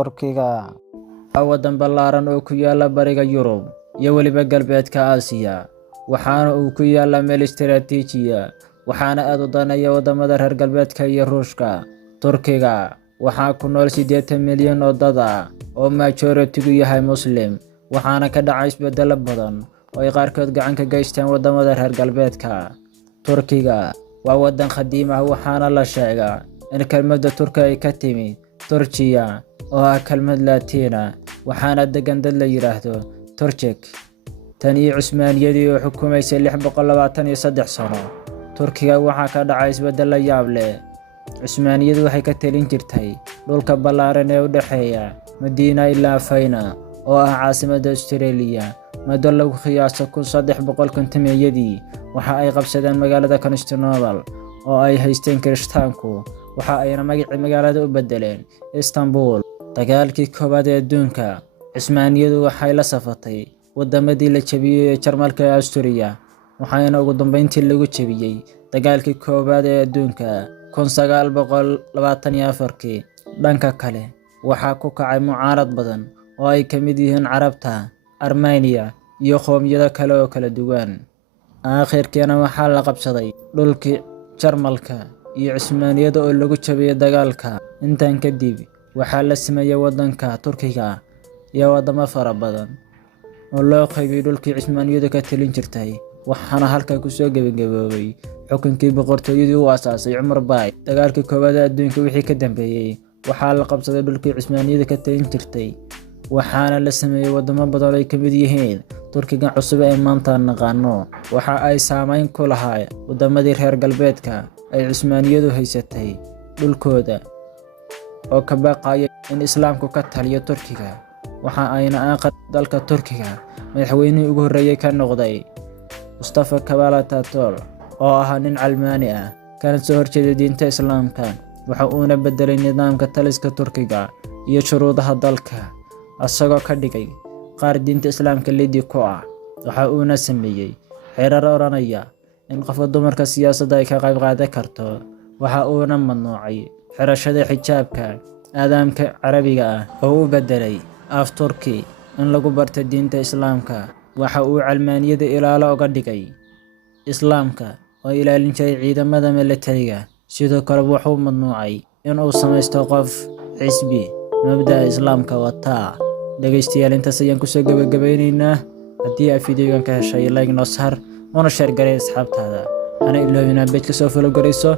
Turkiga waa waddan ballaaran oo ku yaalla bariga Yurub iyo weliba galbeedka Aasiya, waxaana uu ku yaallaa meel istiraatiiji ah, waxaana aad u daneeya waddamada reer galbeedka iyo Ruushka. Turkiga waxaa ku nool 80 milyan oo dad ah oo majority-gu yahay Muslim, waxaana ka dhacay isbeddelo badan oo ay qaarkood gacan ka geysteen waddamada reer galbeedka. Turkiga waa waddan qadiimi ah, waxaana la sheegaa in kelmadda Turki ay ka timid Turkiya oo ah kelmad Laatiin ah, waxaana degan dad la yiraahdo Turkic tan iyo Cusmaaniyadii oo xukumaysay 623 sano. Turkiga waxaa ka dhacay isbeddelo yaab leh. Cusmaaniyadu waxay ka talin jirtay dhulka ballaaran ee u dhexeeya Madiina ilaa Fayna oo ah caasimadda Australia. Muddo lagu qiyaaso 1350-yadii waxa ay qabsadeen magaalada Constantinople oo ay haysteen Kirishtaanku, waxa ayna magacii magaalada u beddeleen Istanbul. Dagaalkii koowaad ee adduunka, Cusmaaniyadu waxay la safatay waddamadii la jabiyay ee Jarmalka iyo Austria, waxaana ugu dambeyntii lagu jabiyay dagaalkii koowaad ee adduunka 1924. Dhanka kale, waxaa ku kacay mucaarad badan oo ay ka mid yihiin Carabta, Armenia iyo qowmiyado kale oo kala duwan. Aakhirkiina waxaa la qabsaday dhulkii Jarmalka iyo Cusmaaniyada oo lagu jabiyay dagaalka. Intaan kadib, waxaa la sameeyay waddanka Turkiga iyo waddamo fara badan oo loo qaybiyay dhulkii Cusmaaniyadu ka talin jirtay, waxaana halkaa ku soo gabagaboobay xukunkii boqortooyadii uu aasaasay Cumar Bay. Dagaalkii koowaad ee adduunka wixii ka dambeeyay, waxaa la qabsaday dhulkii Cusmaaniyada ka talin jirtay, waxaana la sameeyay waddamo badan oo ay ka mid yihiin Turkiga cusub ee maanta naqaano. Waxa ay saameyn ku lahayd waddamadii reer galbeedka ay Cusmaaniyadu haysatay dhulkooda oo ka baqaya in Islaamku ka taliyo Turkiga. Waxa ayna aqal dalka Turkiga madaxweynihii ugu horreeyay ka noqday Mustafa Kemal Atatürk oo ahaa nin Calmaani ah kana soo horjeeda diinta Islaamka. Waxa uuna beddelay nidaamka taliska Turkiga iyo shuruudaha dalka, asagoo ka dhigay qaar diinta Islaamka liddi ku ah. Waxa uuna sameeyay xeerar oranaya in qofka dumarka siyaasadda ay ka qayb qaadan karto. Waxa uuna mamnuucay xirashada xijaabka aadaamka Carabiga ah oo u beddelay af Turki in lagu barto diinta Islaamka. Waxa uu Calmaaniyada ilaalo uga dhigay Islaamka oo ilaalin jiray ciidamada militariga. Sidoo kale wuxuu mamnuucay in uu samaysto qof xisbi mabda'a Islaamka wata. Dhageystayaal, intaas ayaan kusoo gabagabeynaynaa. Haddii aad fiidiyogan ka heshay, like noo saar, una share garee asxaabtaada. Ana iloobina page ka soo follow gareyso.